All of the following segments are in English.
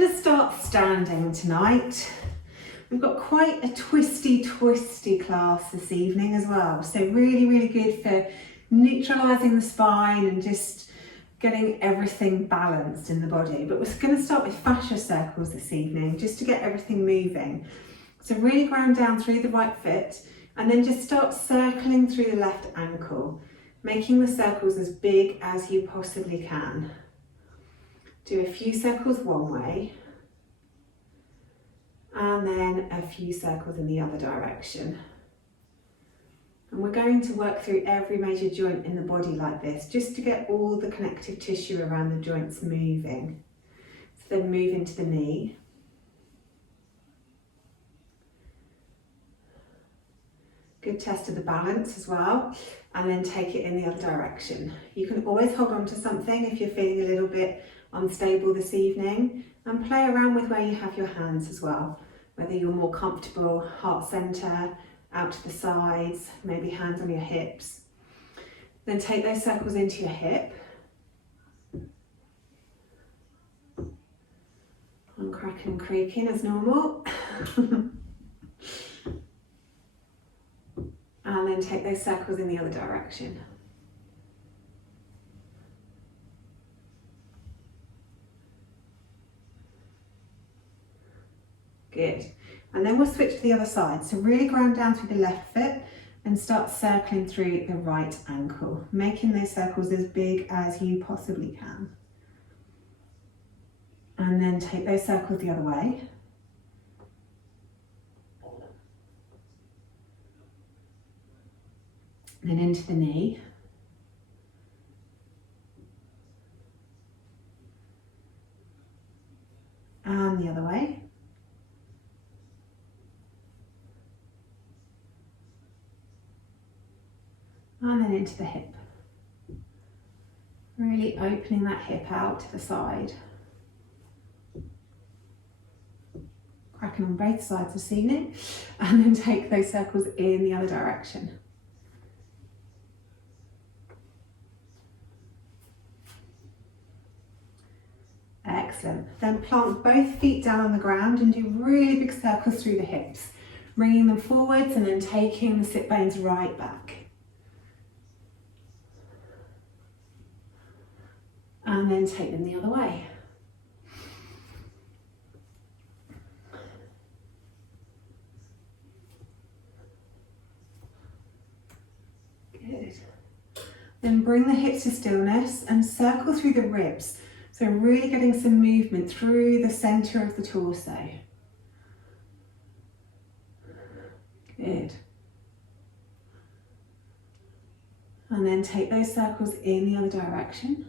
going to start standing tonight. We've got quite a twisty class this evening as well. So really good for neutralising the spine and just getting everything balanced in the body. But we're going to start with fascia circles this evening, just to get everything moving. So really ground down through the right foot and then just start circling through the left ankle, making the circles as big as you possibly can. Do a few circles one way and then a few circles in the other direction. And we're going to work through every major joint in the body like this, just to get all the connective tissue around the joints moving. So then move into the knee. Good test of the balance as well. And then take it in the other direction. You can always hold on to something if you're feeling a little bit unstable this evening, and play around with where you have your hands as well. Whether you're more comfortable, heart center, out to the sides, maybe hands on your hips. Then take those circles into your hip. And cracking and creaking as normal. And then take those circles in the other direction. Good. And then we'll switch to the other side. So really ground down through the left foot and start circling through the right ankle, making those circles as big as you possibly can. And then take those circles the other way. Then into the knee. And the other way. And then into the hip. Really opening that hip out to the side. Cracking on both sides this evening. And then take those circles in the other direction. Excellent. Then plant both feet down on the ground and do really big circles through the hips, bringing them forwards and then taking the sit bones right back. And then take them the other way. Good. Then bring the hips to stillness and circle through the ribs. So really getting some movement through the center of the torso. Good. And then take those circles in the other direction.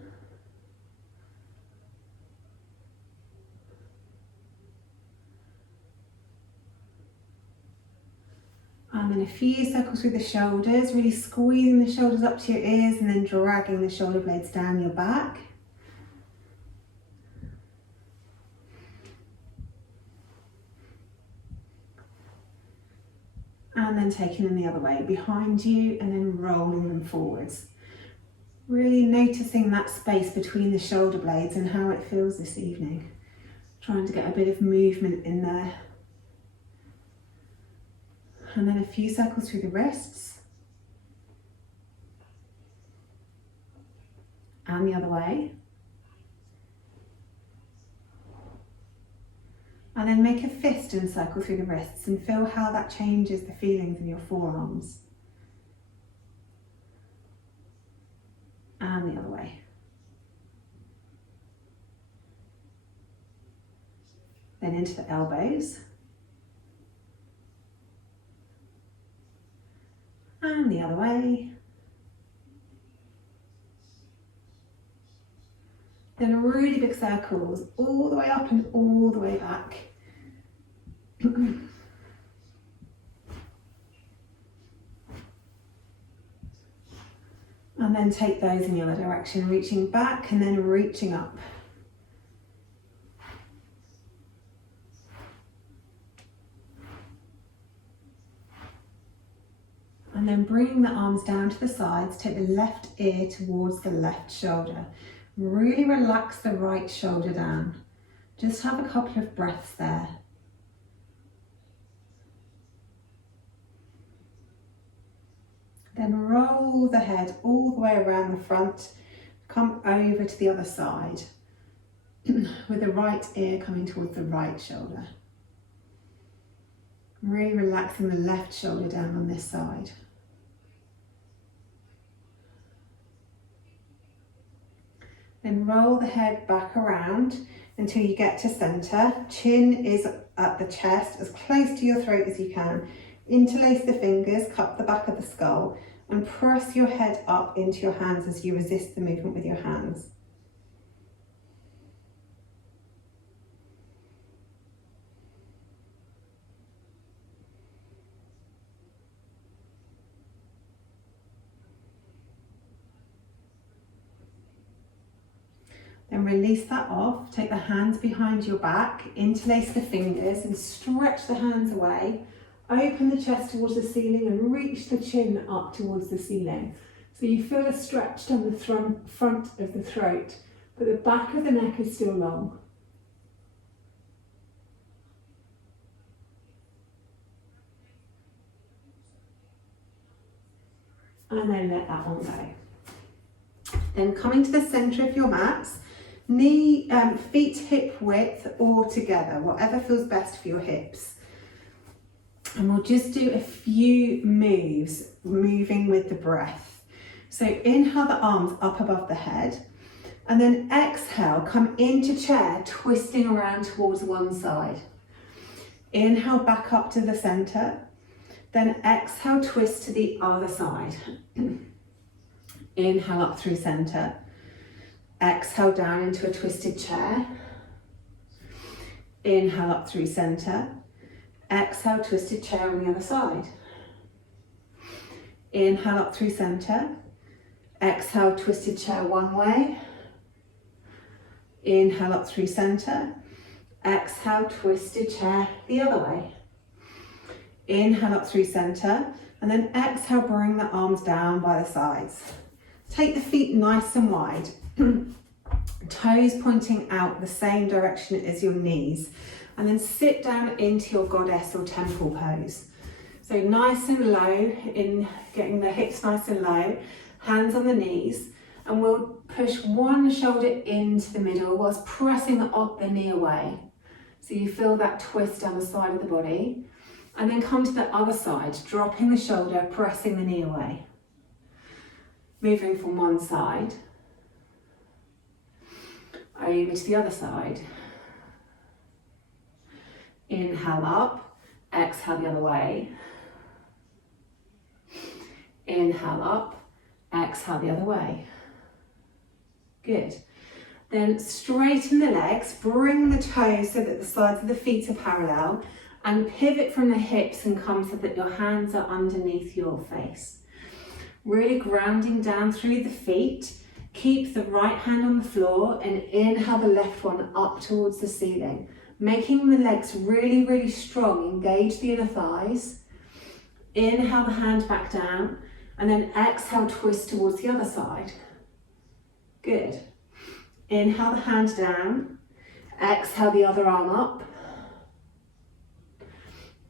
And then a few circles through the shoulders, really squeezing the shoulders up to your ears and then dragging the shoulder blades down your back. And then taking them the other way, behind you and then rolling them forwards. Really noticing that space between the shoulder blades and how it feels this evening. Trying to get a bit of movement in there. And then a few circles through the wrists. And the other way. And then make a fist and circle through the wrists and feel how that changes the feelings in your forearms. And the other way. Then into the elbows. And the other way. Then really big circles all the way up and all the way back. And then take those in the other direction, reaching back and then reaching up. And then bringing the arms down to the sides, take the left ear towards the left shoulder. Really relax the right shoulder down. Just have a couple of breaths there. Then roll the head all the way around the front, come over to the other side with the right ear coming towards the right shoulder. Really relaxing the left shoulder down on this side. Then roll the head back around until you get to center. Chin is at the chest, as close to your throat as you can. Interlace the fingers, cup the back of the skull, and press your head up into your hands as you resist the movement with your hands. Then release that off, take the hands behind your back, interlace the fingers and stretch the hands away. Open the chest towards the ceiling and reach the chin up towards the ceiling. So you feel a stretch down the front of the throat, but the back of the neck is still long. And then let that one go. Then coming to the centre of your mats, feet hip width or together, whatever feels best for your hips. And we'll just do a few moves, moving with the breath. So inhale the arms up above the head, and then exhale, come into chair, twisting around towards one side. Inhale back up to the center, then exhale, twist to the other side. Inhale up through center, exhale down into a twisted chair. Inhale up through center. Exhale, twisted chair on the other side. Inhale up through center. Exhale, twisted chair one way. Inhale up through center. Exhale, twisted chair the other way. Inhale up through center. And then exhale, bring the arms down by the sides. Take the feet nice and wide. Toes pointing out the same direction as your knees. And then sit down into your goddess or temple pose. So nice and low, in getting the hips nice and low, hands on the knees, and we'll push one shoulder into the middle whilst pressing the knee away. So you feel that twist down the side of the body, and then come to the other side, dropping the shoulder, pressing the knee away. Moving from one side, over to the other side. Inhale up, exhale the other way. Inhale up, exhale the other way. Good. Then straighten the legs, bring the toes so that the sides of the feet are parallel, and pivot from the hips and come so that your hands are underneath your face. Really grounding down through the feet. Keep the right hand on the floor and inhale the left one up towards the ceiling. Making the legs really, really strong. Engage the inner thighs. Inhale the hand back down, and then exhale, twist towards the other side. Good. Inhale the hand down. Exhale the other arm up.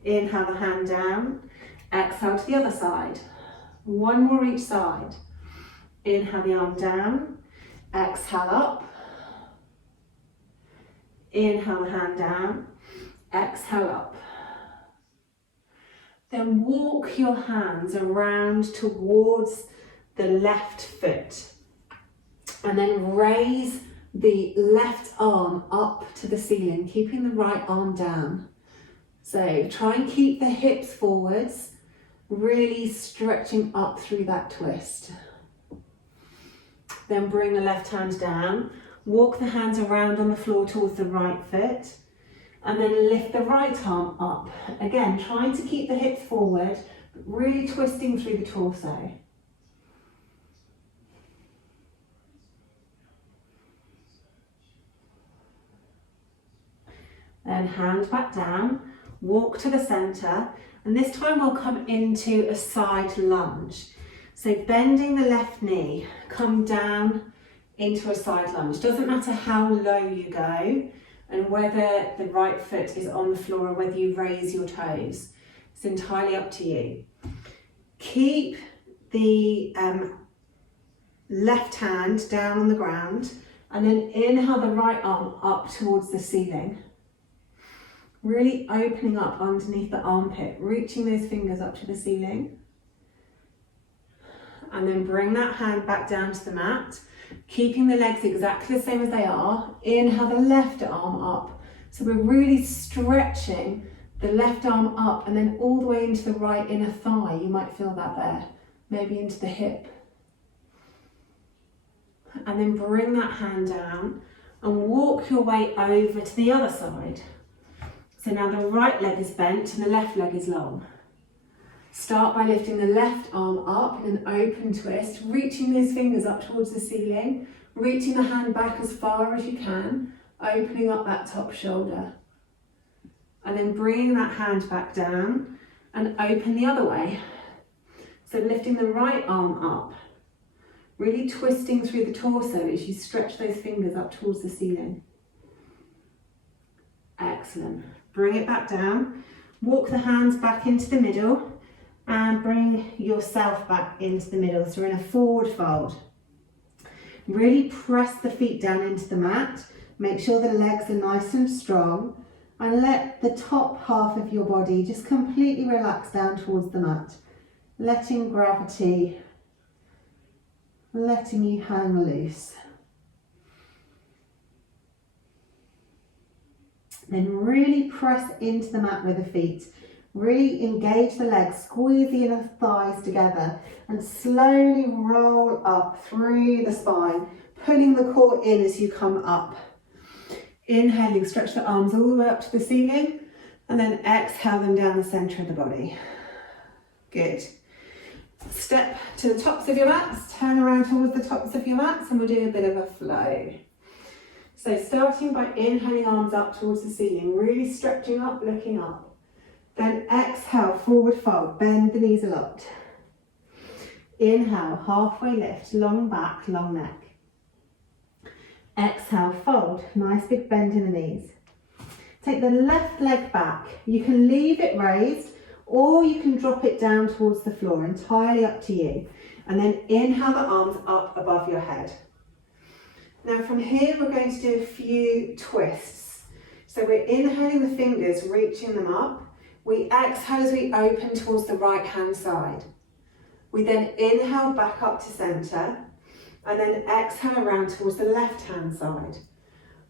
Inhale the hand down. Exhale to the other side. One more each side. Inhale the arm down. Exhale up. Inhale the hand down, exhale up. Then walk your hands around towards the left foot. And then raise the left arm up to the ceiling, keeping the right arm down. So try and keep the hips forwards, really stretching up through that twist. Then bring the left hand down. Walk the hands around on the floor towards the right foot, and then lift the right arm up. Again, trying to keep the hips forward, but really twisting through the torso. Then hand back down, walk to the center, and this time we'll come into a side lunge. So bending the left knee, come down into a side lunge. Doesn't matter how low you go, and whether the right foot is on the floor or whether you raise your toes. It's entirely up to you. Keep the left hand down on the ground, and then inhale the right arm up towards the ceiling. Really opening up underneath the armpit, reaching those fingers up to the ceiling. And then bring that hand back down to the mat, keeping the legs exactly the same as they are. Inhale the left arm up. So we're really stretching the left arm up and then all the way into the right inner thigh. You might feel that there, maybe into the hip. And then bring that hand down and walk your way over to the other side. So now the right leg is bent and the left leg is long. Start by lifting the left arm up in an open twist, reaching those fingers up towards the ceiling, reaching the hand back as far as you can, opening up that top shoulder. And then bringing that hand back down and open the other way. So lifting the right arm up, really twisting through the torso as you stretch those fingers up towards the ceiling. Excellent. Bring it back down. Walk the hands back into the middle and bring yourself back into the middle. So we're in a forward fold. Really press the feet down into the mat. Make sure the legs are nice and strong and let the top half of your body just completely relax down towards the mat. Letting gravity, letting you hang loose. Then really press into the mat with the feet. Really engage the legs, squeeze the inner thighs together and slowly roll up through the spine, pulling the core in as you come up. Inhaling, stretch the arms all the way up to the ceiling and then exhale them down the centre of the body. Good. Step to the tops of your mats, turn around towards the tops of your mats and we'll do a bit of a flow. So starting by inhaling arms up towards the ceiling, really stretching up, looking up. Then exhale, forward fold, bend the knees a lot. Inhale, halfway lift, long back, long neck. Exhale, fold, nice big bend in the knees. Take the left leg back. You can leave it raised or you can drop it down towards the floor, entirely up to you. And then inhale the arms up above your head. Now from here we're going to do a few twists. So we're inhaling the fingers, reaching them up. We exhale as we open towards the right hand side. We then inhale back up to centre and then exhale around towards the left hand side.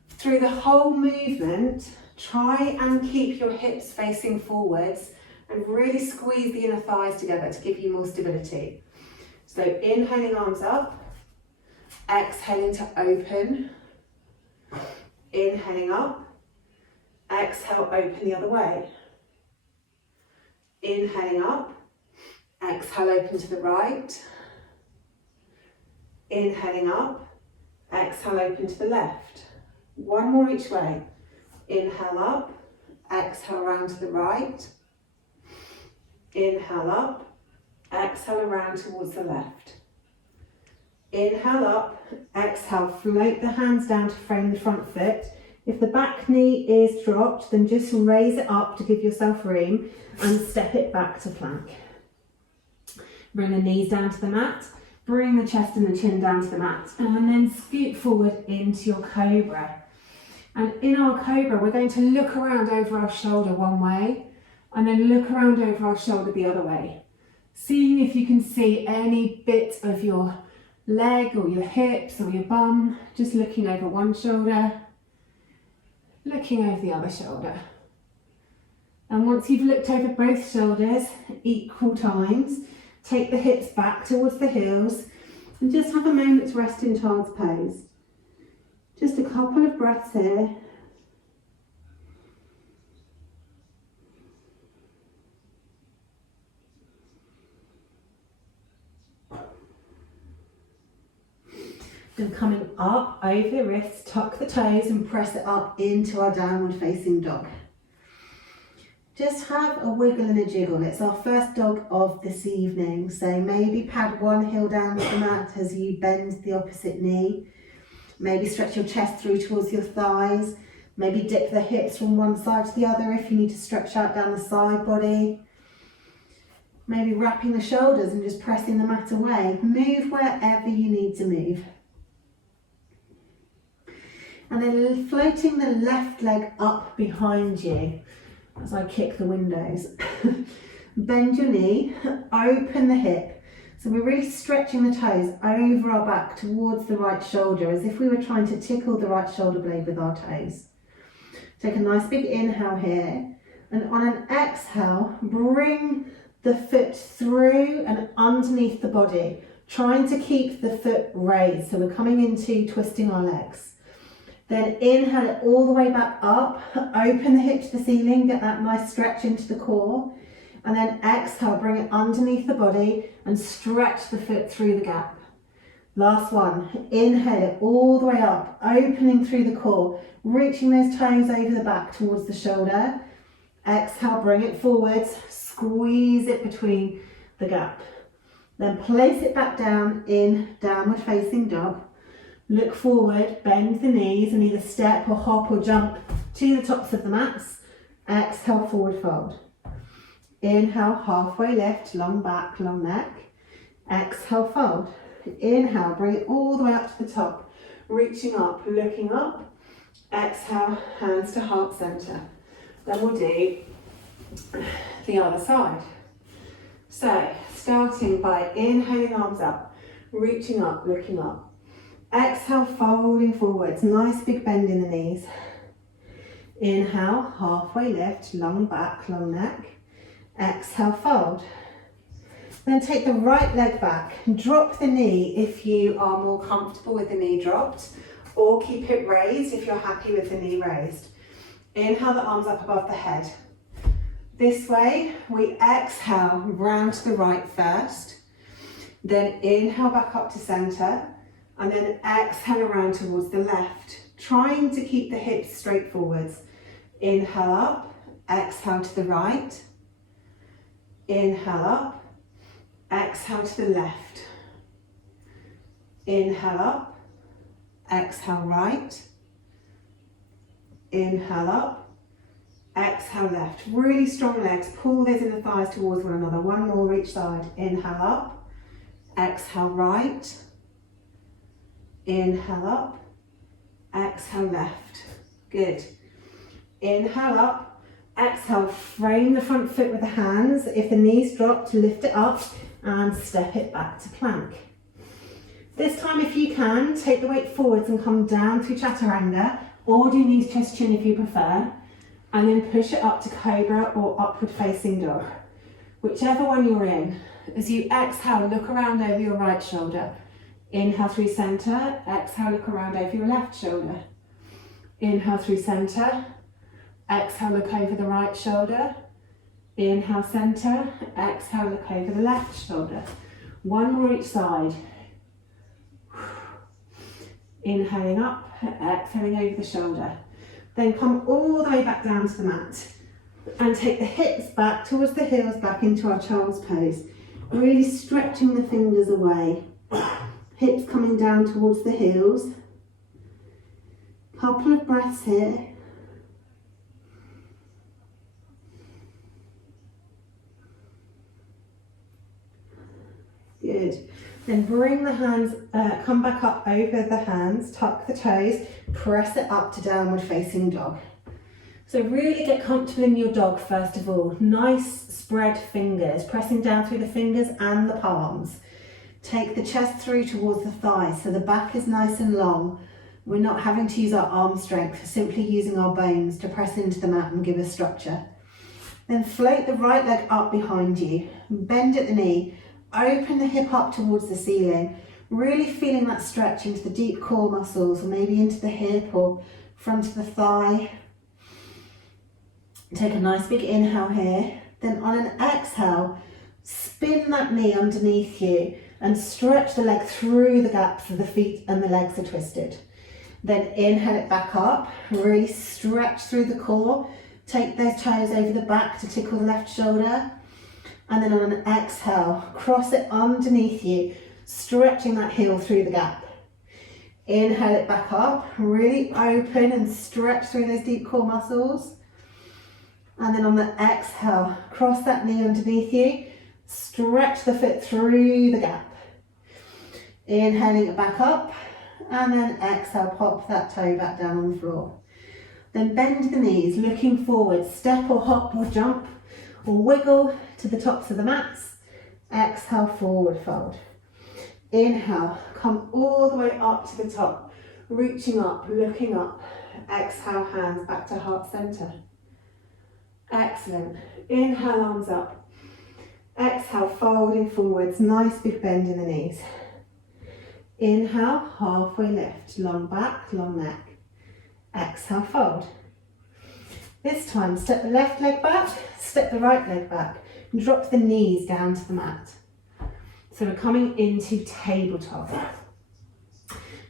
Through the whole movement, try and keep your hips facing forwards and really squeeze the inner thighs together to give you more stability. So inhaling arms up, exhaling to open, inhaling up, exhale, open the other way. Inhaling up, exhale, open to the right. Inhaling up, exhale, open to the left. One more each way. Inhale up, exhale around to the right. Inhale up, exhale around towards the left. Inhale up, exhale, float the hands down to frame the front foot. If the back knee is dropped, then just raise it up to give yourself room and step it back to plank. Bring the knees down to the mat, bring the chest and the chin down to the mat, and then scoot forward into your cobra. And in our cobra, we're going to look around over our shoulder one way, and then look around over our shoulder the other way. Seeing if you can see any bit of your leg or your hips or your bum, just looking over one shoulder, looking over the other shoulder. And once you've looked over both shoulders equal times, take the hips back towards the heels and just have a moment's rest in child's pose. Just a couple of breaths here. And coming up over the wrists, tuck the toes and press it up into our downward facing dog. Just have a wiggle and a jiggle. It's our first dog of this evening. So maybe pad one heel down to the mat as you bend the opposite knee. Maybe stretch your chest through towards your thighs. Maybe dip the hips from one side to the other if you need to stretch out down the side body. Maybe wrapping the shoulders and just pressing the mat away. Move wherever you need to move. And then floating the left leg up behind you as I kick the windows. Bend your knee, open the hip. So we're really stretching the toes over our back towards the right shoulder as if we were trying to tickle the right shoulder blade with our toes. Take a nice big inhale here, and on an exhale, bring the foot through and underneath the body, trying to keep the foot raised. So we're coming into twisting our legs. Then inhale it all the way back up, open the hip to the ceiling, get that nice stretch into the core. And then exhale, bring it underneath the body and stretch the foot through the gap. Last one, inhale it all the way up, opening through the core, reaching those toes over the back towards the shoulder. Exhale, bring it forwards, squeeze it between the gap. Then place it back down in downward facing dog. Look forward, bend the knees and either step or hop or jump to the tops of the mats. Exhale, forward fold. Inhale, halfway lift, long back, long neck. Exhale, fold. Inhale, bring it all the way up to the top. Reaching up, looking up. Exhale, hands to heart center. Then we'll do the other side. So, starting by inhaling, arms up, reaching up, looking up. Exhale, folding forwards, nice big bend in the knees. Inhale, halfway lift, long back, long neck. Exhale, fold. Then take the right leg back, drop the knee if you are more comfortable with the knee dropped, or keep it raised if you're happy with the knee raised. Inhale the arms up above the head. This way, we exhale, round to the right first, then inhale back up to center, and then exhale around towards the left, trying to keep the hips straight forwards. Inhale up, exhale to the right, inhale up, exhale to the left. Inhale up, exhale right. Inhale up, exhale left. Really strong legs, pull those inner thighs towards one another. One more each side. Inhale up, exhale right. Inhale up, exhale left. Good. Inhale up, exhale, frame the front foot with the hands. If the knees dropped, lift it up and step it back to plank. This time, if you can, take the weight forwards and come down through chaturanga, or do knees, chest, chin if you prefer, and then push it up to cobra or upward facing dog. Whichever one you're in. As you exhale, look around over your right shoulder. Inhale through center, exhale, look around over your left shoulder. Inhale through center, exhale, look over the right shoulder. Inhale, center, exhale, look over the left shoulder. One more each side. Inhaling up, exhaling over the shoulder. Then come all the way back down to the mat and take the hips back towards the heels, back into our child's pose. Really stretching the fingers away. Hips coming down towards the heels. Couple of breaths here. Good. Then bring the hands, come back up over the hands, tuck the toes, press it up to downward facing dog. So really get comfortable in your dog first of all. Nice spread fingers, pressing down through the fingers and the palms. Take the chest through towards the thighs so the back is nice and long. We're not having to use our arm strength, simply using our bones to press into the mat and give us structure. Then float the right leg up behind you, bend at the knee, open the hip up towards the ceiling, really feeling that stretch into the deep core muscles, or maybe into the hip or front of the thigh. Take a nice big inhale here, then on an exhale, spin that knee underneath you and stretch the leg through the gap so the feet and the legs are twisted. Then inhale it back up, really stretch through the core, take those toes over the back to tickle the left shoulder. And then on an exhale, cross it underneath you, stretching that heel through the gap. Inhale it back up, really open and stretch through those deep core muscles. And then on the exhale, cross that knee underneath you, stretch the foot through the gap. Inhaling it back up, and then exhale, pop that toe back down on the floor. Then bend the knees, looking forward, step or hop or jump, or wiggle to the tops of the mats. Exhale, forward fold. Inhale, come all the way up to the top, reaching up, looking up. Exhale, hands back to heart center. Excellent. Inhale, arms up. Exhale, folding forwards, nice big bend in the knees. Inhale, halfway lift, long back, long neck. Exhale, fold. This time, step the left leg back, step the right leg back, and drop the knees down to the mat. So we're coming into tabletop.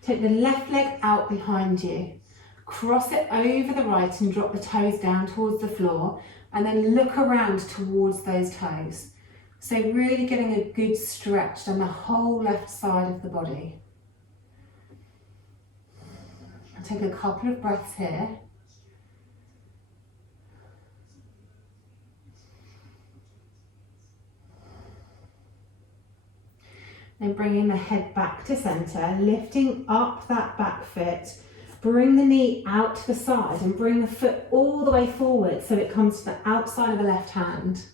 Take the left leg out behind you, cross it over the right and drop the toes down towards the floor, and then look around towards those toes. So really getting a good stretch down the whole left side of the body. Take a couple of breaths here. Then bringing the head back to center, lifting up that back foot. Bring the knee out to the side and bring the foot all the way forward so it comes to the outside of the left hand.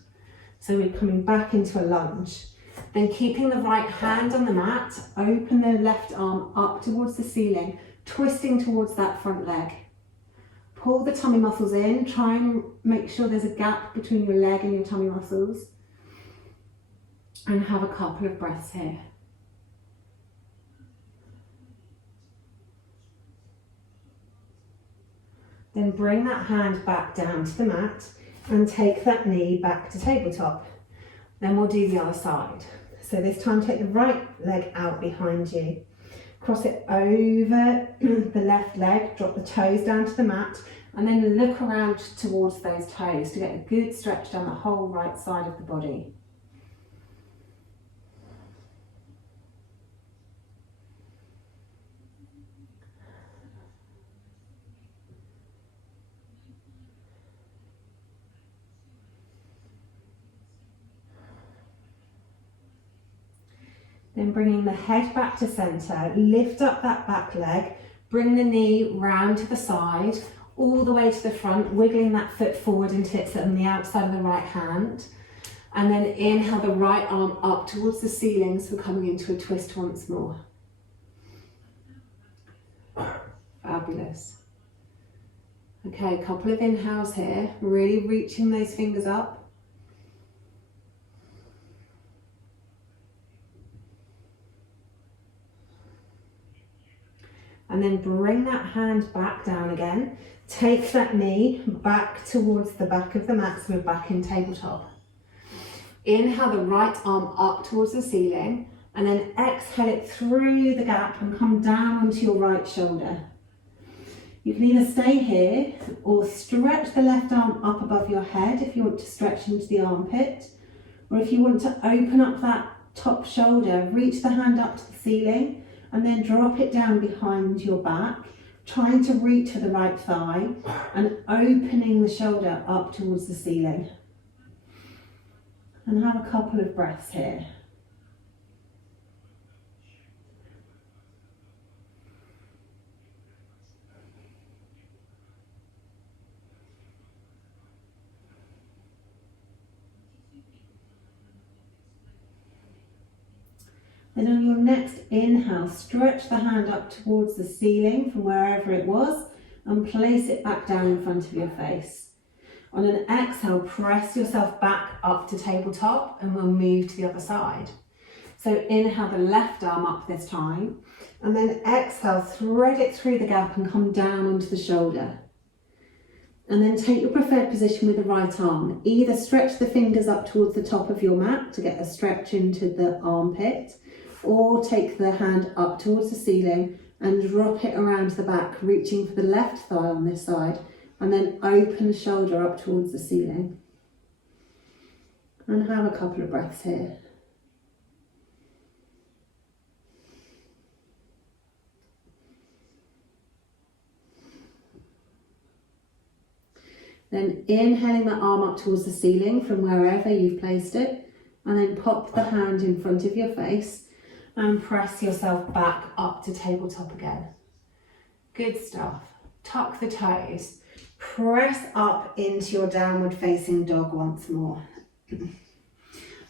So we're coming back into a lunge. Then keeping the right hand on the mat, open the left arm up towards the ceiling, twisting towards that front leg. Pull the tummy muscles in, try and make sure there's a gap between your leg and your tummy muscles. And have a couple of breaths here. Then bring that hand back down to the mat and take that knee back to tabletop. Then we'll do the other side. So this time take the right leg out behind you. Cross it over the left leg, drop the toes down to the mat, and then look around towards those toes to get a good stretch down the whole right side of the body. Then bringing the head back to center, lift up that back leg, bring the knee round to the side, all the way to the front, wiggling that foot forward until it's on the outside of the right hand. And then inhale the right arm up towards the ceiling, so we're coming into a twist once more. Fabulous. Okay, a couple of inhales here, really reaching those fingers up. And then bring that hand back down again. Take that knee back towards the back of the mat, so we're back in tabletop. Inhale the right arm up towards the ceiling, and then exhale it through the gap and come down onto your right shoulder. You can either stay here or stretch the left arm up above your head if you want to stretch into the armpit, or if you want to open up that top shoulder, reach the hand up to the ceiling, and then drop it down behind your back, trying to reach for the right thigh and opening the shoulder up towards the ceiling. And have a couple of breaths here. Then on your next inhale, stretch the hand up towards the ceiling from wherever it was and place it back down in front of your face. On an exhale, press yourself back up to tabletop and we'll move to the other side. So inhale the left arm up this time, and then exhale, thread it through the gap and come down onto the shoulder. And then take your preferred position with the right arm. Either stretch the fingers up towards the top of your mat to get a stretch into the armpit, or take the hand up towards the ceiling and drop it around the back, reaching for the left thigh on this side, and then open the shoulder up towards the ceiling. And have a couple of breaths here. Then inhaling the arm up towards the ceiling from wherever you've placed it, and then pop the hand in front of your face and press yourself back up to tabletop again. Good stuff. Tuck the toes. Press up into your downward facing dog once more.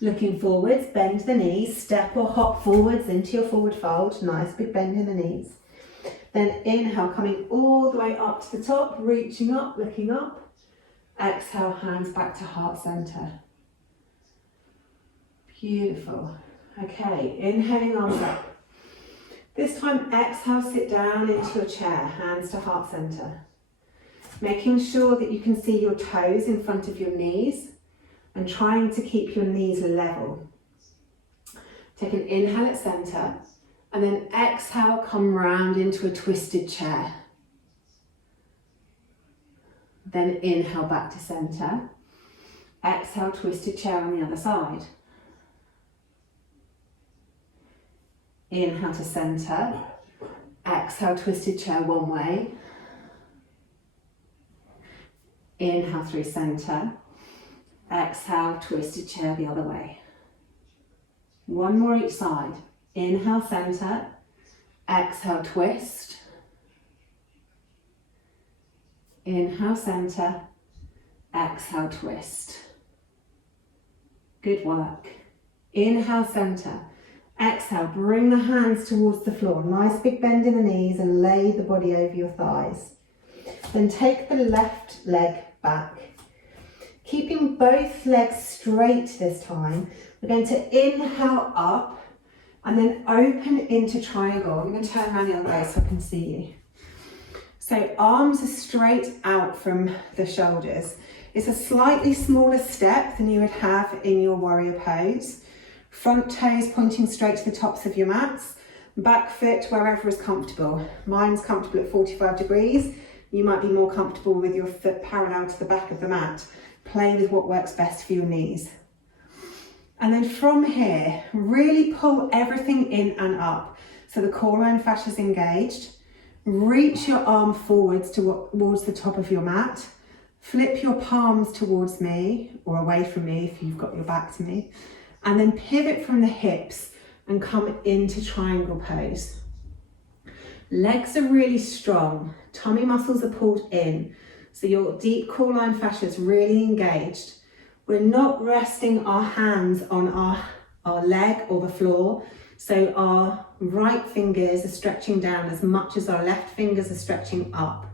Looking forwards, bend the knees, step or hop forwards into your forward fold. Nice big bend in the knees. Then inhale, coming all the way up to the top, reaching up, looking up. Exhale, hands back to heart center. Beautiful. Okay, inhaling, arms up. This time, exhale, sit down into your chair, hands to heart center. Making sure that you can see your toes in front of your knees and trying to keep your knees level. Take an inhale at center and then exhale, come round into a twisted chair. Then inhale back to center. Exhale, twisted chair on the other side. Inhale to center. Exhale, twisted chair one way. Inhale through center. Exhale, twisted chair the other way. One more each side. Inhale, center. Exhale, twist. Inhale, center. Exhale, twist. Good work. Inhale, center. Exhale, bring the hands towards the floor. Nice big bend in the knees and lay the body over your thighs. Then take the left leg back. Keeping both legs straight this time, we're going to inhale up and then open into triangle. I'm going to turn around the other way so I can see you. So arms are straight out from the shoulders. It's a slightly smaller step than you would have in your warrior pose. Front toes pointing straight to the tops of your mats. Back foot wherever is comfortable. Mine's comfortable at 45 degrees. You might be more comfortable with your foot parallel to the back of the mat. Play with what works best for your knees. And then from here, really pull everything in and up. So the core and fascia is engaged. Reach your arm forwards towards the top of your mat. Flip your palms towards me or away from me if you've got your back to me. And then pivot from the hips and come into triangle pose. Legs are really strong. Tummy muscles are pulled in. So your deep core line fascia is really engaged. We're not resting our hands on our leg or the floor. So our right fingers are stretching down as much as our left fingers are stretching up.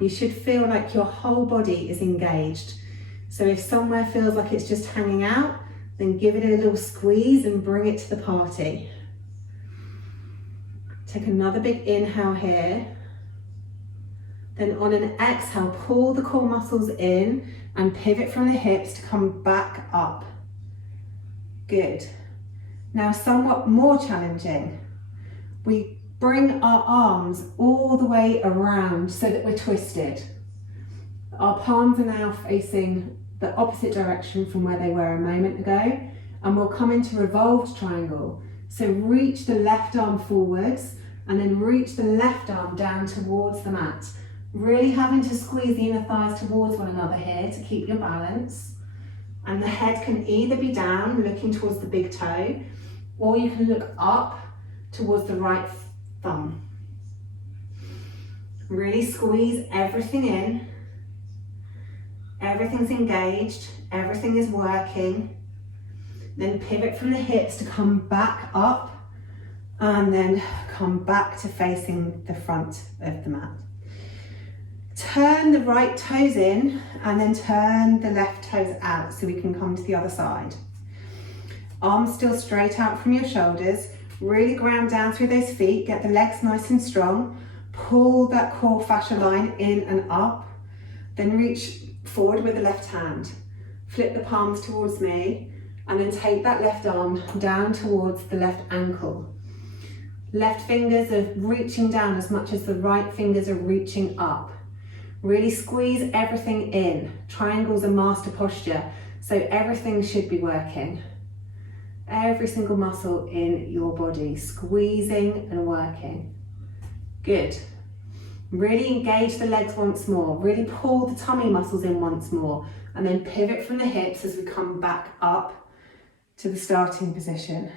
You should feel like your whole body is engaged. So if somewhere feels like it's just hanging out, then give it a little squeeze and bring it to the party. Take another big inhale here. Then on an exhale, pull the core muscles in and pivot from the hips to come back up. Good. Now somewhat more challenging. We bring our arms all the way around so that we're twisted. Our palms are now facing the opposite direction from where they were a moment ago, and we'll come into revolved triangle. So reach the left arm forwards and then reach the left arm down towards the mat. Really having to squeeze the inner thighs towards one another here to keep your balance. And the head can either be down, looking towards the big toe, or you can look up towards the right thumb. Really squeeze everything in. Everything's engaged, everything is working. Then pivot from the hips to come back up and then come back to facing the front of the mat. Turn the right toes in and then turn the left toes out so we can come to the other side. Arms still straight out from your shoulders. Really ground down through those feet. Get the legs nice and strong. Pull that core fascia line in and up. Then reach forward with the left hand. Flip the palms towards me and then take that left arm down towards the left ankle. Left fingers are reaching down as much as the right fingers are reaching up. Really squeeze everything in. Triangle's a master posture, so everything should be working. Every single muscle in your body, squeezing and working. Good. Really engage the legs once more. Really pull the tummy muscles in once more. And then pivot from the hips as we come back up to the starting position.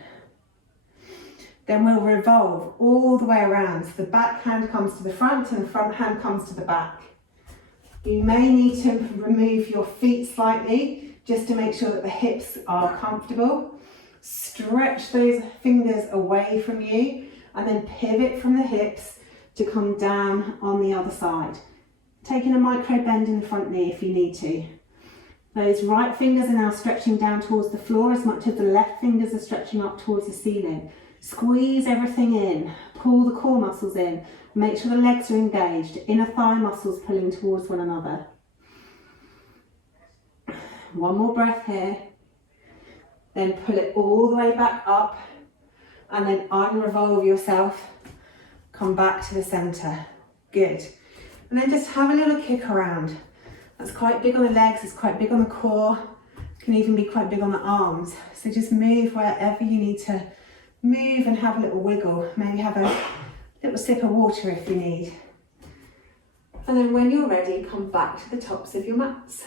Then we'll revolve all the way around. So the back hand comes to the front and the front hand comes to the back. You may need to remove your feet slightly just to make sure that the hips are comfortable. Stretch those fingers away from you and then pivot from the hips to come down on the other side. Taking a micro bend in the front knee if you need to. Those right fingers are now stretching down towards the floor as much as the left fingers are stretching up towards the ceiling. Squeeze everything in, pull the core muscles in, make sure the legs are engaged, inner thigh muscles pulling towards one another. One more breath here, then pull it all the way back up and then unrevolve yourself, come back to the centre. Good. And then just have a little kick around. That's quite big on the legs, it's quite big on the core, can even be quite big on the arms. So just move wherever you need to move and have a little wiggle. Maybe have a little sip of water if you need. And then when you're ready, come back to the tops of your mats.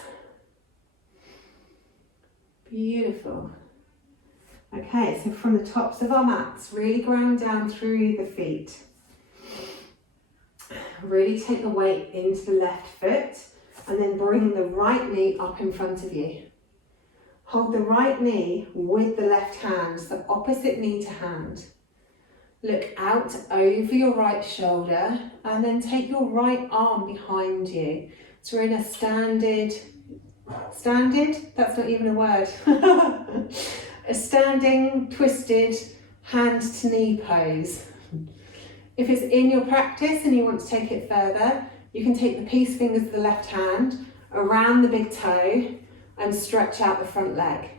Beautiful. Okay, so from the tops of our mats, really ground down through the feet. Really take the weight into the left foot and then bring the right knee up in front of you. Hold the right knee with the left hand, so opposite knee to hand. Look out over your right shoulder and then take your right arm behind you. So we're in a standard, that's not even a word. A standing, twisted, hand to knee pose. If it's in your practice and you want to take it further, you can take the peace fingers of the left hand around the big toe and stretch out the front leg.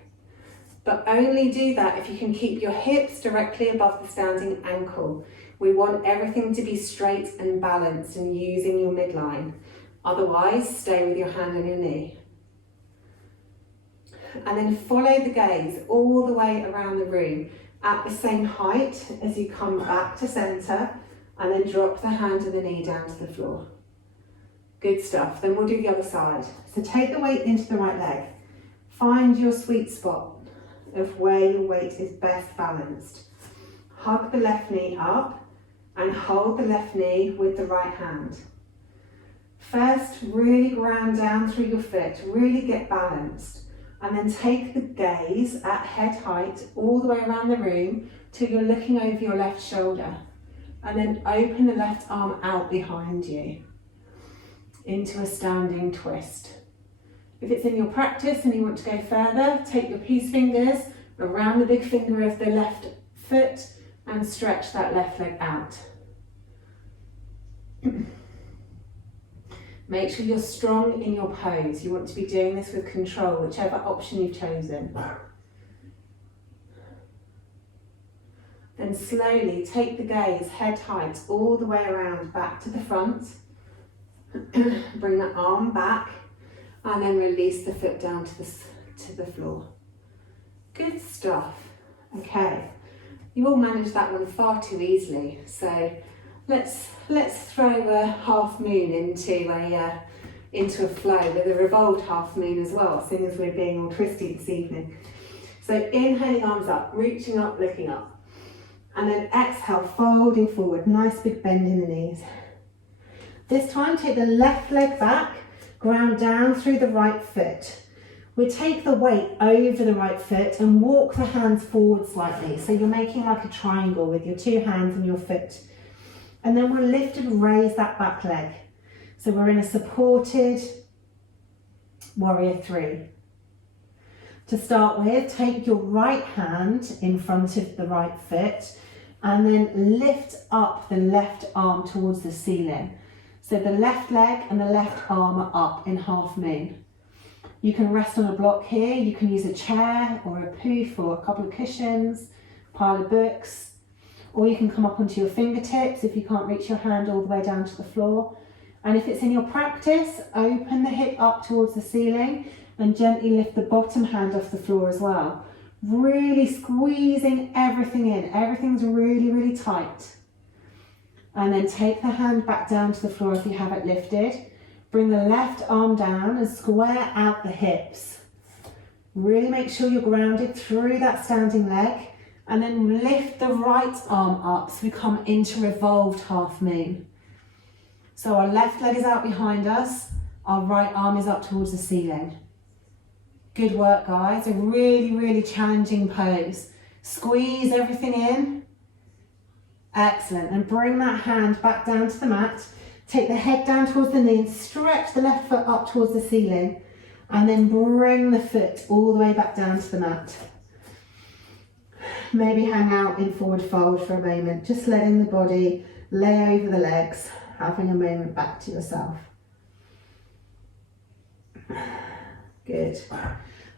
But only do that if you can keep your hips directly above the standing ankle. We want everything to be straight and balanced and using your midline. Otherwise, stay with your hand on your knee. And then follow the gaze all the way around the room at the same height as you come back to centre, and then drop the hand and the knee down to the floor. Good stuff. Then we'll do the other side. So take the weight into the right leg. Find your sweet spot of where your weight is best balanced. Hug the left knee up and hold the left knee with the right hand. First, really ground down through your foot, really get balanced. And then take the gaze at head height all the way around the room till you're looking over your left shoulder. And then open the left arm out behind you into a standing twist. If it's in your practice and you want to go further, take your peace fingers around the big finger of the left foot and stretch that left leg out. Make sure you're strong in your pose. You want to be doing this with control, whichever option you've chosen. Then slowly take the gaze, head height, all the way around back to the front. Bring the arm back and then release the foot down to the floor. Good stuff. Okay, you all managed that one far too easily. So let's throw a half moon into a flow with a revolved half moon as well, seeing as we're being all twisty this evening. So inhaling, arms up, reaching up, looking up. And then exhale, folding forward, nice big bend in the knees. This time take the left leg back, ground down through the right foot. We take the weight over the right foot and walk the hands forward slightly. So you're making like a triangle with your two hands and your foot. And then we'll lift and raise that back leg. So we're in a supported warrior three. To start with, take your right hand in front of the right foot and then lift up the left arm towards the ceiling. So the left leg and the left arm are up in half moon. You can rest on a block here, you can use a chair or a poof or a couple of cushions, pile of books, or you can come up onto your fingertips if you can't reach your hand all the way down to the floor. And if it's in your practice, open the hip up towards the ceiling and gently lift the bottom hand off the floor as well. Really squeezing everything in. Everything's really, really tight. And then take the hand back down to the floor if you have it lifted. Bring the left arm down and square out the hips. Really make sure you're grounded through that standing leg. And then lift the right arm up so we come into revolved half moon. So our left leg is out behind us, our right arm is up towards the ceiling. Good work, guys. A really, really challenging pose. Squeeze everything in. Excellent. And bring that hand back down to the mat. Take the head down towards the knee and stretch the left foot up towards the ceiling. And then bring the foot all the way back down to the mat. Maybe hang out in forward fold for a moment, just letting the body lay over the legs, having a moment back to yourself. Good.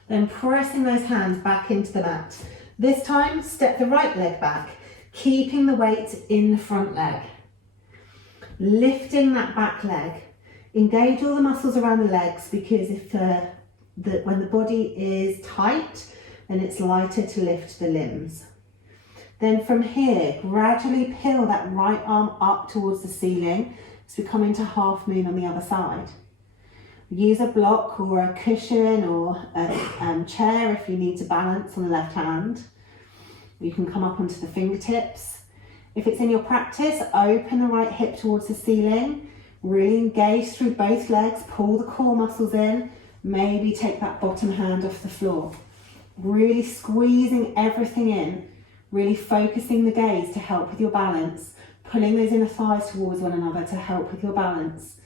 Then pressing those hands back into the mat. This time, step the right leg back, keeping the weight in the front leg. Lifting that back leg. Engage all the muscles around the legs, because when the body is tight, then it's lighter to lift the limbs. Then from here, gradually peel that right arm up towards the ceiling as we come into half moon on the other side. Use a block or a cushion or a chair if you need to balance on the left hand. You can come up onto the fingertips. If it's in your practice, open the right hip towards the ceiling. Really engage through both legs, pull the core muscles in. Maybe take that bottom hand off the floor. Really squeezing everything in. Really focusing the gaze to help with your balance. Pulling those inner thighs towards one another to help with your balance.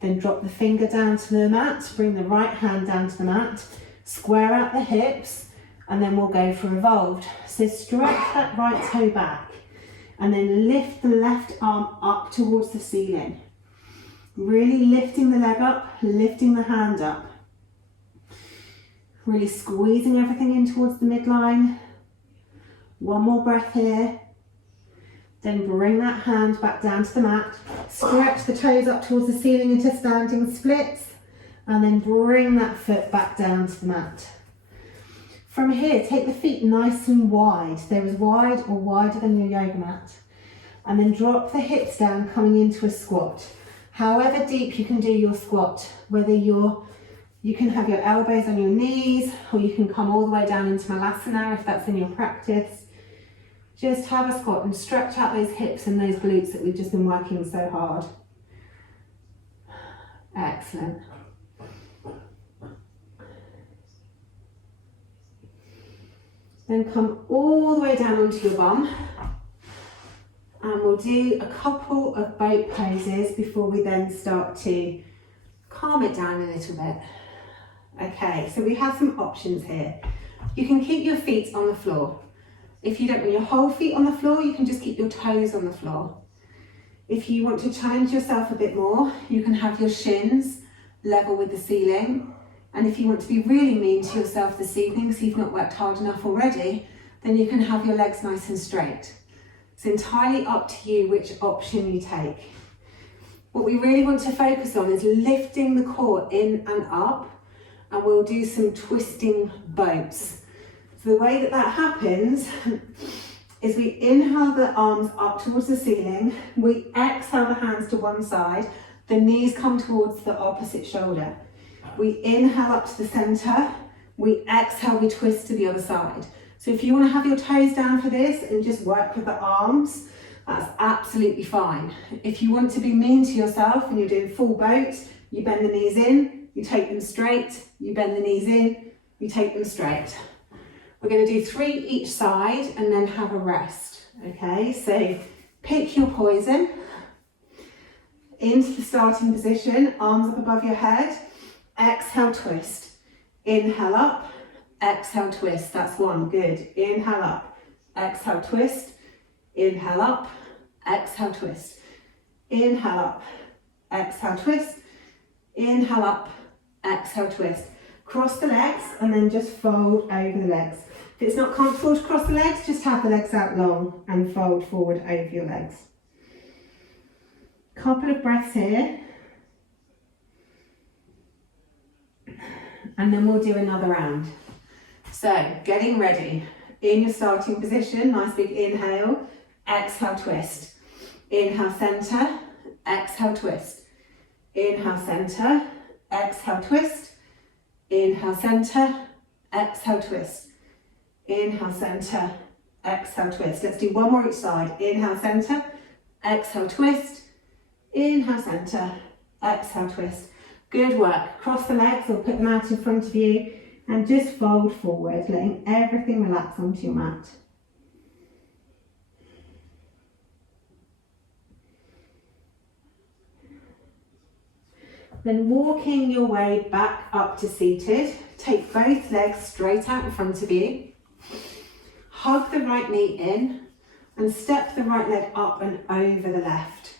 Then drop the finger down to the mat, bring the right hand down to the mat, square out the hips, and then we'll go for revolved. So stretch that right toe back, and then lift the left arm up towards the ceiling. Really lifting the leg up, lifting the hand up. Really squeezing everything in towards the midline. One more breath here. Then bring that hand back down to the mat. Stretch the toes up towards the ceiling into standing splits. And then bring that foot back down to the mat. From here, take the feet nice and wide. They're as wide or wider than your yoga mat. And then drop the hips down, coming into a squat. However deep you can do your squat, whether you can have your elbows on your knees, or you can come all the way down into Savasana if that's in your practice. Just have a squat and stretch out those hips and those glutes that we've just been working so hard. Excellent. Then come all the way down onto your bum. And we'll do a couple of boat poses before we then start to calm it down a little bit. Okay, so we have some options here. You can keep your feet on the floor. If you don't want your whole feet on the floor, you can just keep your toes on the floor. If you want to challenge yourself a bit more, you can have your shins level with the ceiling. And if you want to be really mean to yourself this evening, because you've not worked hard enough already, then you can have your legs nice and straight. It's entirely up to you which option you take. What we really want to focus on is lifting the core in and up, and we'll do some twisting boats. So the way that happens is we inhale the arms up towards the ceiling, we exhale the hands to one side, the knees come towards the opposite shoulder. We inhale up to the center, we exhale, we twist to the other side. So if you want to have your toes down for this and just work with the arms, that's absolutely fine. If you want to be mean to yourself and you're doing full boat, you bend the knees in, you take them straight, you bend the knees in, you take them straight. We're going to do 3 each side and then have a rest. Okay, so pick your poison. Into the starting position, arms up above your head. Exhale, twist. Inhale up, exhale, twist. That's 1, good. Inhale up, exhale, twist. Inhale up, exhale, twist. Inhale up, exhale, twist. Inhale up, exhale, twist. Cross the legs and then just fold over the legs. If it's not comfortable to cross the legs, just have the legs out long and fold forward over your legs. Couple of breaths here. And then we'll do another round. So, getting ready. In your starting position, nice big inhale, exhale, twist. Inhale, center, exhale, twist. Inhale, center, exhale, twist. Inhale, center, exhale, twist. Inhale, center, exhale, twist. Let's do one more each side. Inhale, center, exhale, twist. Inhale, center, exhale, twist. Good work. Cross the legs or put them out in front of you and just fold forward, letting everything relax onto your mat. Then walking your way back up to seated, take both legs straight out in front of you. Hug the right knee in and step the right leg up and over the left.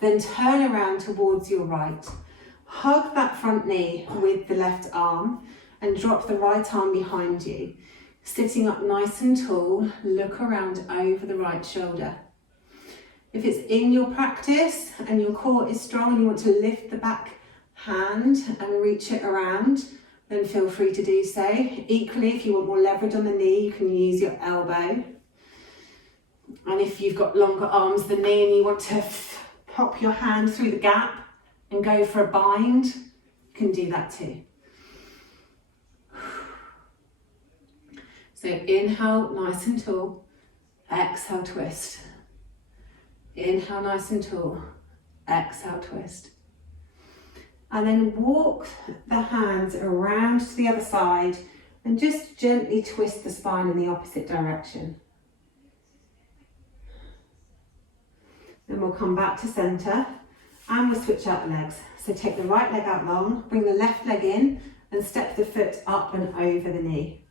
Then turn around towards your right. Hug that front knee with the left arm and drop the right arm behind you. Sitting up nice and tall, look around over the right shoulder. If it's in your practice and your core is strong and you want to lift the back hand and reach it around, then feel free to do so. Equally, if you want more leverage on the knee, you can use your elbow. And if you've got longer arms than me and you want to pop your hand through the gap and go for a bind, you can do that too. So inhale, nice and tall. Exhale, twist. Inhale, nice and tall. Exhale, twist. And then walk the hands around to the other side and just gently twist the spine in the opposite direction. Then we'll come back to center and we'll switch out the legs. So take the right leg out long, bring the left leg in and step the foot up and over the knee.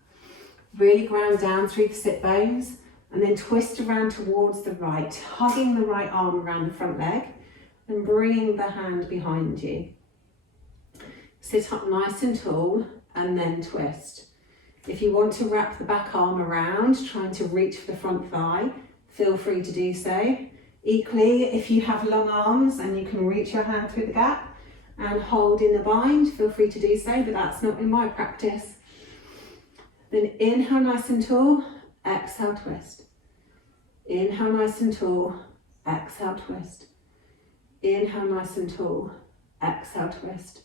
Really ground down through the sit bones and then twist around towards the right, hugging the right arm around the front leg and bringing the hand behind you. Sit up nice and tall and then twist. If you want to wrap the back arm around, trying to reach for the front thigh, feel free to do so. Equally, if you have long arms and you can reach your hand through the gap and hold in the bind, feel free to do so, but that's not in my practice. Then inhale nice and tall, exhale, twist. Inhale nice and tall, exhale, twist. Inhale nice and tall, exhale, twist.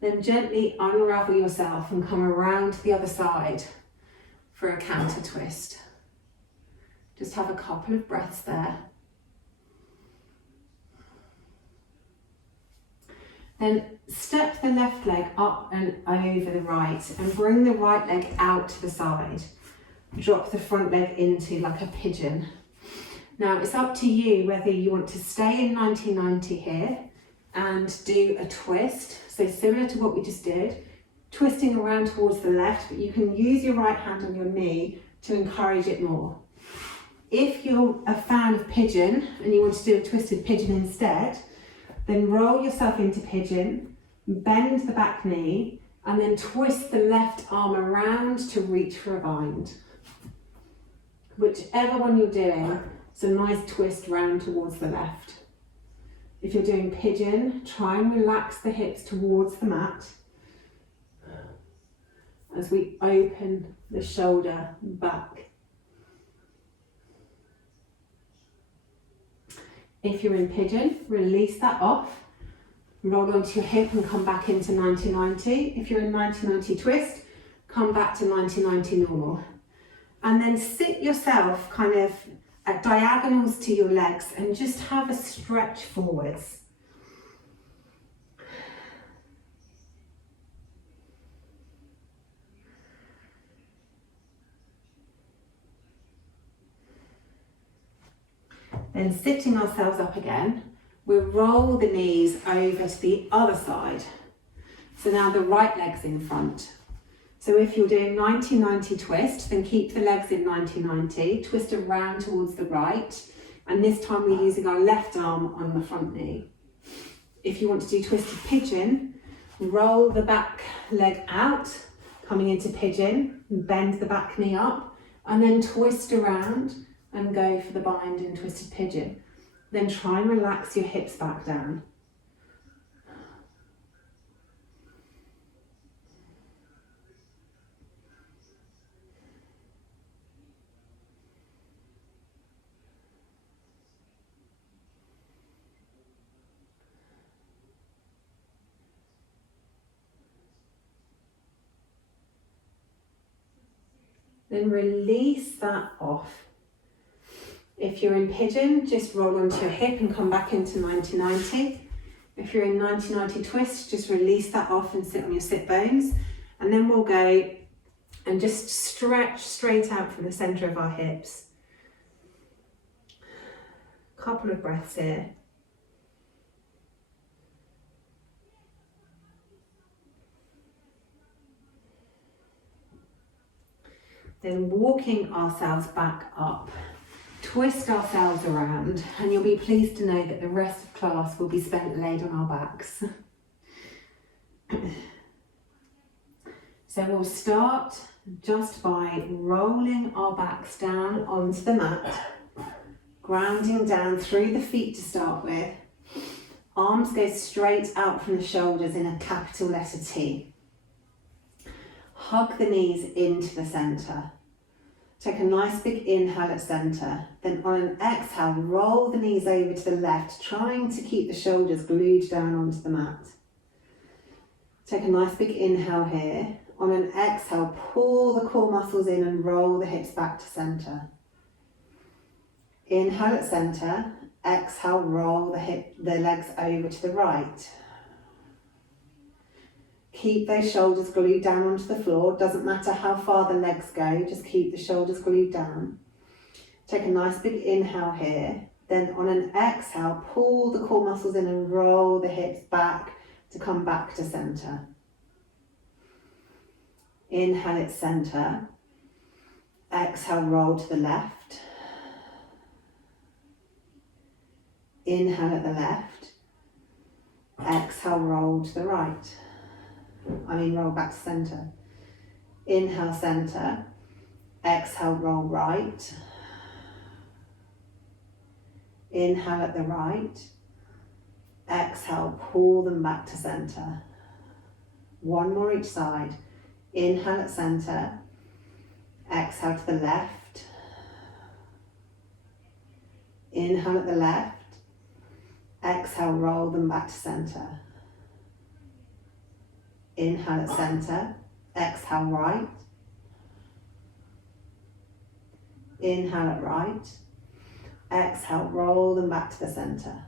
Then gently unravel yourself and come around to the other side for a counter twist. Just have a couple of breaths there. Then step the left leg up and over the right and bring the right leg out to the side. Drop the front leg into like a pigeon. Now it's up to you whether you want to stay in 90-90 here and do a twist. So similar to what we just did, twisting around towards the left, but you can use your right hand on your knee to encourage it more. If you're a fan of pigeon and you want to do a twisted pigeon instead, then roll yourself into pigeon, bend the back knee, and then twist the left arm around to reach for a bind. Whichever one you're doing, it's a nice twist round towards the left. If you're doing pigeon, try and relax the hips towards the mat as we open the shoulder back. If you're in pigeon, release that off, roll onto your hip and come back into 90-90. If you're in 90-90 twist, come back to 90-90 normal. And then sit yourself kind of at diagonals to your legs and just have a stretch forwards. Then sitting ourselves up again, we'll roll the knees over to the other side. So now the right leg's in front. So if you're doing 90-90 twist, then keep the legs in 90-90, twist around towards the right, and this time we're using our left arm on the front knee. If you want to do twisted pigeon, roll the back leg out, coming into pigeon, bend the back knee up, and then twist around and go for the bind in twisted pigeon. Then try and relax your hips back down. Then release that off. If you're in pigeon, just roll onto your hip and come back into 90-90. If you're in 90-90 twist, just release that off and sit on your sit bones. And then we'll go and just stretch straight out from the center of our hips. Couple of breaths here. Then walking ourselves back up. Twist ourselves around, and you'll be pleased to know that the rest of class will be spent laid on our backs. So we'll start just by rolling our backs down onto the mat, grounding down through the feet to start with. Arms go straight out from the shoulders in a capital letter T. Hug the knees into the centre. Take a nice big inhale at centre, then on an exhale, roll the knees over to the left, trying to keep the shoulders glued down onto the mat. Take a nice big inhale here. On an exhale, pull the core muscles in and roll the hips back to centre. Inhale at centre, exhale, roll the legs over to the right. Keep those shoulders glued down onto the floor. Doesn't matter how far the legs go, just keep the shoulders glued down. Take a nice big inhale here. Then on an exhale, pull the core muscles in and roll the hips back to come back to centre. Inhale at centre. Exhale, roll to the left. Inhale at the left. Exhale, roll to the right. Roll back to centre. Inhale, centre. Exhale, roll right. Inhale at the right. Exhale, pull them back to centre. One more each side. Inhale at centre. Exhale to the left. Inhale at the left. Exhale, roll them back to centre. Inhale at centre, exhale right. Inhale at right. Exhale, roll them back to the centre.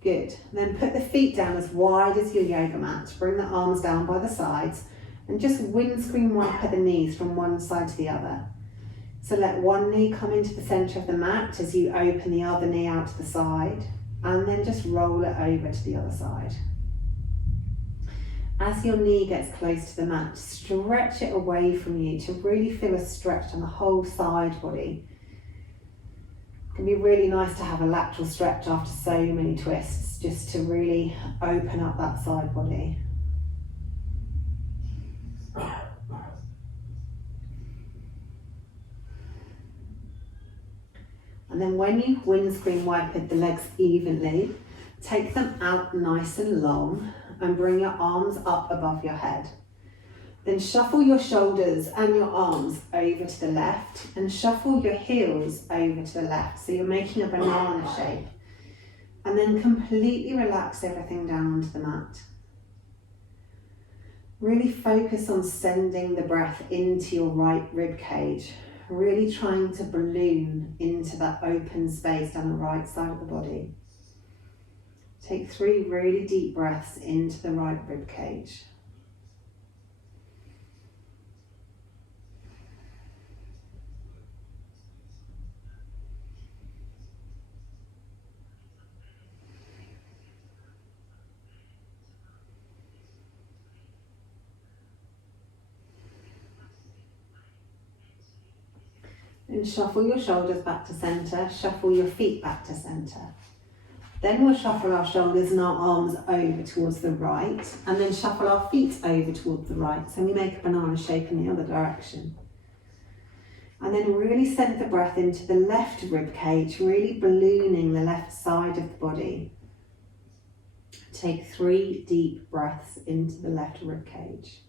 Good. Then put the feet down as wide as your yoga mat. Bring the arms down by the sides and just windscreen wiper the knees from one side to the other. So let one knee come into the centre of the mat as you open the other knee out to the side, and then just roll it over to the other side. As your knee gets close to the mat, stretch it away from you to really feel a stretch on the whole side body. It can be really nice to have a lateral stretch after so many twists, just to really open up that side body. And then when you've windscreen wiped the legs evenly, take them out nice and long and bring your arms up above your head. Then shuffle your shoulders and your arms over to the left and shuffle your heels over to the left. So you're making a banana shape. And then completely relax everything down onto the mat. Really focus on sending the breath into your right rib cage. Really trying to balloon into that open space down the right side of the body. Take 3 really deep breaths into the right rib cage. And shuffle your shoulders back to centre, shuffle your feet back to centre. Then we'll shuffle our shoulders and our arms over towards the right, and then shuffle our feet over towards the right. So we make a banana shape in the other direction. And then really send the breath into the left rib cage, really ballooning the left side of the body. Take 3 deep breaths into the left rib cage.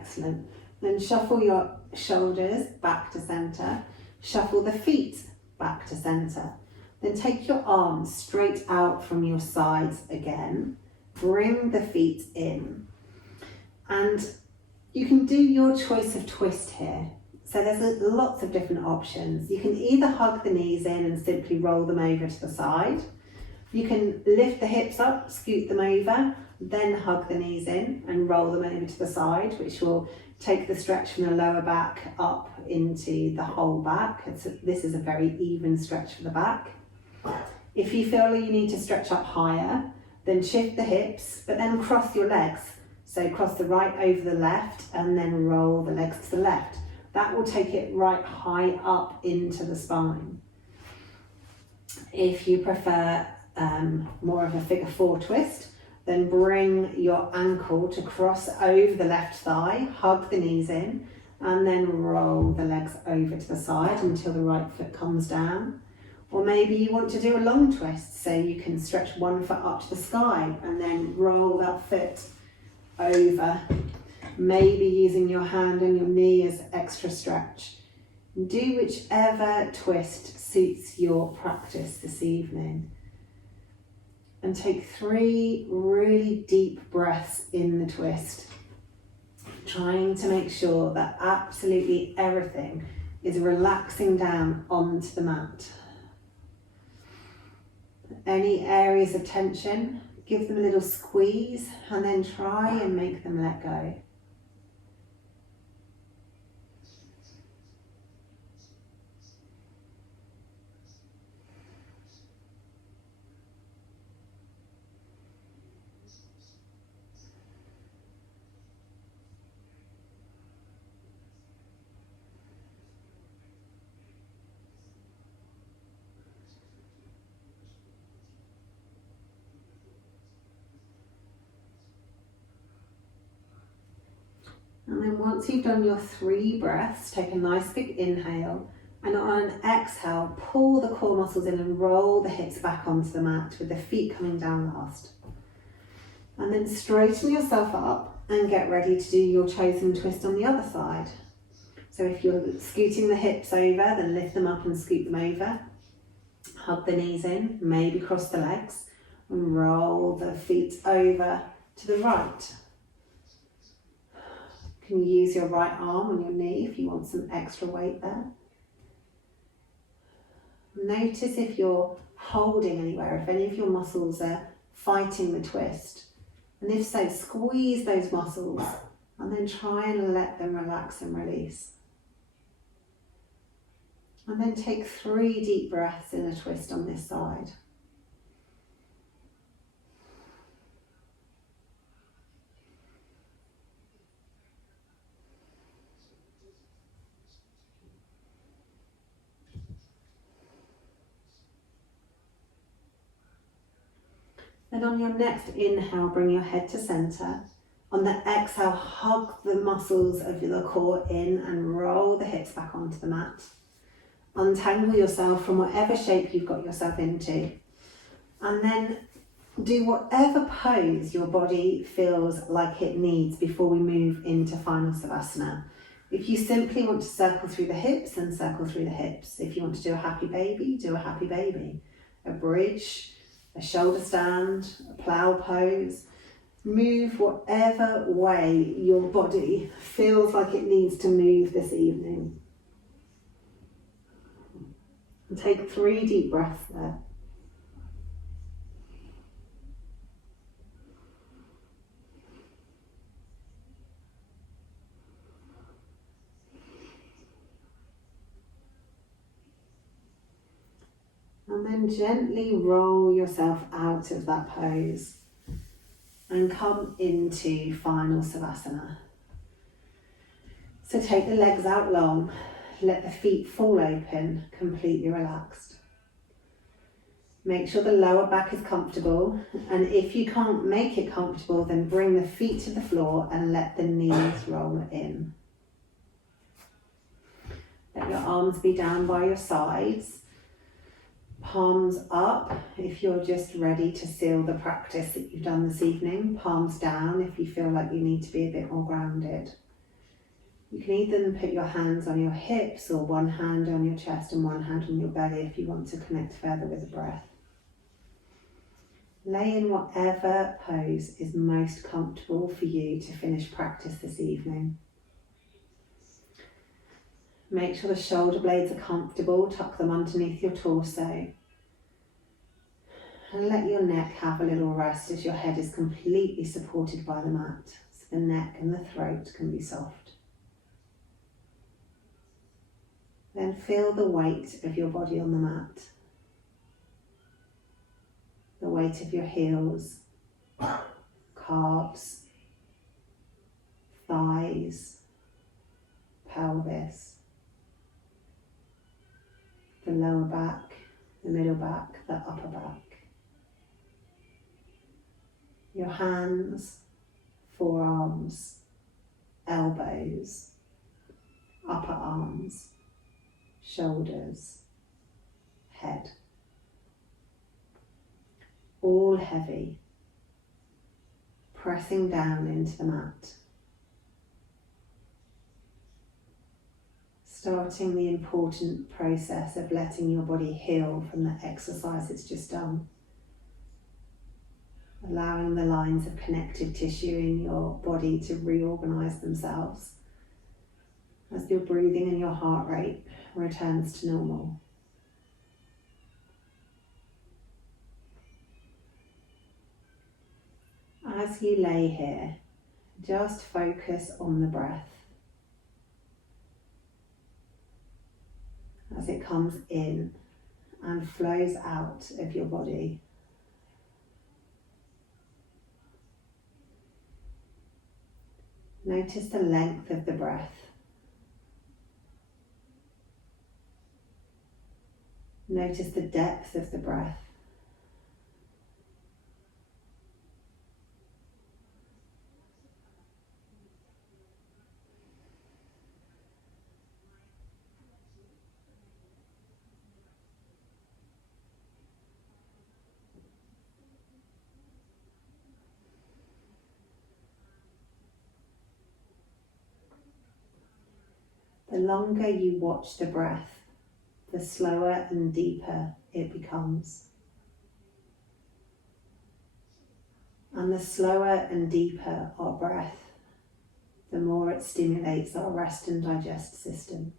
Excellent. Then shuffle your shoulders back to center. Shuffle the feet back to center. Then take your arms straight out from your sides again. Bring the feet in. And you can do your choice of twist here. So there's lots of different options. You can either hug the knees in and simply roll them over to the side. You can lift the hips up, scoot them over, then hug the knees in and roll them over to the side, which will take the stretch from the lower back up into the whole back. This is a very even stretch for the back. If you feel you need to stretch up higher, then shift the hips, but then cross your legs. So cross the right over the left and then roll the legs to the left. That will take it right high up into the spine. If you prefer more of a figure 4 twist, then bring your ankle to cross over the left thigh, hug the knees in, and then roll the legs over to the side until the right foot comes down. Or maybe you want to do a long twist, so you can stretch one foot up to the sky and then roll that foot over, maybe using your hand and your knee as extra stretch. Do whichever twist suits your practice this evening. And take 3 really deep breaths in the twist, trying to make sure that absolutely everything is relaxing down onto the mat. Any areas of tension, give them a little squeeze and then try and make them let go. And then once you've done your 3 breaths, take a nice big inhale, and on an exhale, pull the core muscles in and roll the hips back onto the mat with the feet coming down last. And then straighten yourself up and get ready to do your chosen twist on the other side. So if you're scooting the hips over, then lift them up and scoot them over. Hug the knees in, maybe cross the legs, and roll the feet over to the right. You can use your right arm on your knee if you want some extra weight there. Notice if you're holding anywhere, if any of your muscles are fighting the twist. And if so, squeeze those muscles and then try and let them relax and release. And then take 3 deep breaths in a twist on this side. Then on your next inhale, bring your head to center. On the exhale, hug the muscles of the core in and roll the hips back onto the mat. Untangle yourself from whatever shape you've got yourself into. And then do whatever pose your body feels like it needs before we move into final Savasana. If you simply want to circle through the hips, then circle through the hips. If you want to do a happy baby, do a happy baby. A bridge, a shoulder stand, a plow pose. Move whatever way your body feels like it needs to move this evening. And take 3 deep breaths there. And then gently roll yourself out of that pose and come into final Savasana. So take the legs out long, let the feet fall open, completely relaxed. Make sure the lower back is comfortable, and if you can't make it comfortable, then bring the feet to the floor and let the knees roll in. Let your arms be down by your sides. Palms up if you're just ready to seal the practice that you've done this evening. Palms down if you feel like you need to be a bit more grounded. You can either put your hands on your hips or one hand on your chest and one hand on your belly if you want to connect further with the breath. Lay in whatever pose is most comfortable for you to finish practice this evening. Make sure the shoulder blades are comfortable, tuck them underneath your torso. And let your neck have a little rest as your head is completely supported by the mat, so the neck and the throat can be soft. Then feel the weight of your body on the mat. The weight of your heels, calves, thighs, pelvis, the lower back, the middle back, the upper back. Your hands, forearms, elbows, upper arms, shoulders, head. All heavy, pressing down into the mat. Starting the important process of letting your body heal from the exercise it's just done. Allowing the lines of connective tissue in your body to reorganize themselves as your breathing and your heart rate returns to normal. As you lay here, just focus on the breath as it comes in and flows out of your body. Notice the length of the breath. Notice the depth of the breath. The longer you watch the breath, the slower and deeper it becomes. And the slower and deeper our breath, the more it stimulates our rest and digest system.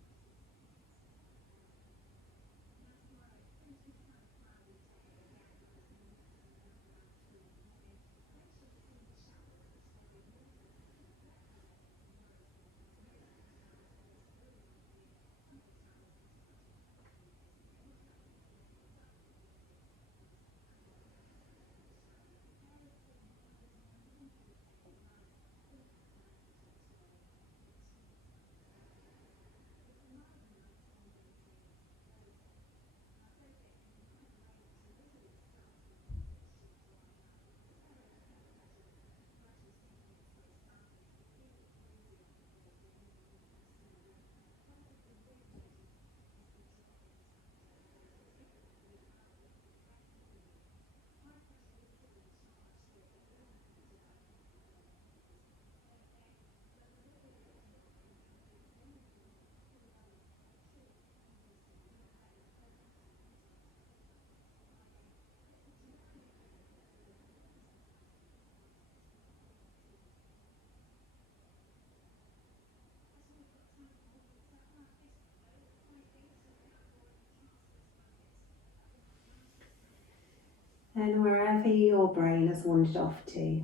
Then wherever your brain has wandered off to,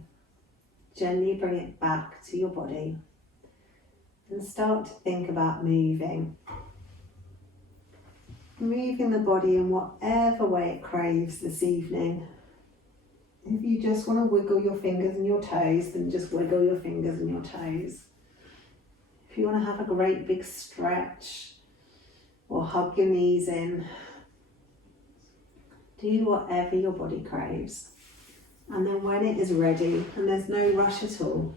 gently bring it back to your body and start to think about moving. Moving the body in whatever way it craves this evening. If you just want to wiggle your fingers and your toes, then just wiggle your fingers and your toes. If you want to have a great big stretch or hug your knees in, do whatever your body craves. And then when it is ready, and there's no rush at all,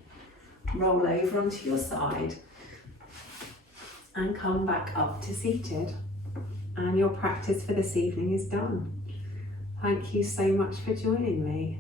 roll over onto your side and come back up to seated. And your practice for this evening is done. Thank you so much for joining me.